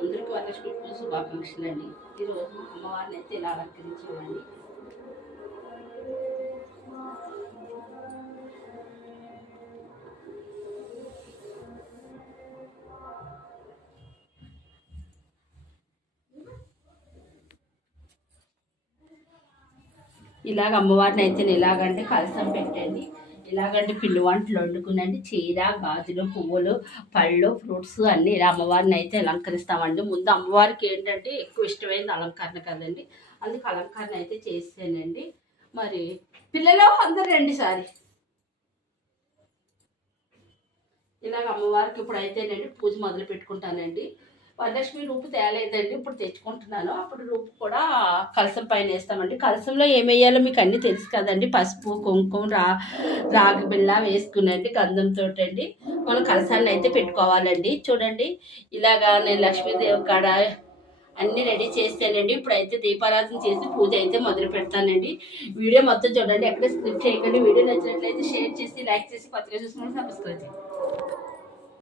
అందరికీ వరలక్ష్మి పూజ శుభాకాంక్షలు అండి. ఈరోజు అమ్మవారిని అయితే ఇలా అలంకరించామండి. ఇలాగ అమ్మవారిని అయితే ఇలాగంటే కలసం పెట్టండి. ఇలాగంటే పిండి వంటలు వండుకునండి. చీర, గాజులు, పువ్వులు, పళ్ళు, ఫ్రూట్స్ అన్నీ ఇలా అమ్మవారిని అయితే అలంకరిస్తామండి. ముందు అమ్మవారికి ఏంటంటే ఎక్కువ ఇష్టమైనది అలంకరణ కదండి, అందుకు అలంకరణ అయితే చేసానండి. మరి పిల్లలు అందరు రండి సారి. ఇలాగ అమ్మవారికి ఇప్పుడు అయితేనండి పూజ మొదలు పెట్టుకుంటానండి. వరలక్ష్మి రూపు తేలేదండి, ఇప్పుడు తెచ్చుకుంటున్నాను. అప్పుడు రూపు కూడా కలసం పైన వేస్తామండి. కలసంలో ఏమేయాలో మీకు అన్నీ తెలుసు కదండి. పసుపు, కుంకుమ, రాగి బిళ్ళ వేసుకునండి గంధంతో అండి మనం కలసాన్ని అయితే పెట్టుకోవాలండి. చూడండి ఇలాగా నేను లక్ష్మీదేవి కాడ అన్నీ రెడీ చేస్తానండి. ఇప్పుడైతే దీపారాధన చేసి పూజ అయితే మొదలు పెడతానండి. వీడియో మొత్తం చూడండి, ఎక్కడ స్క్రిప్ట్ చేయకండి. వీడియో నచ్చినట్లయితే షేర్ చేసి, లైక్ చేసి, కొత్తగా చూసుకుని సబ్స్క్రైబ్ చేయండి.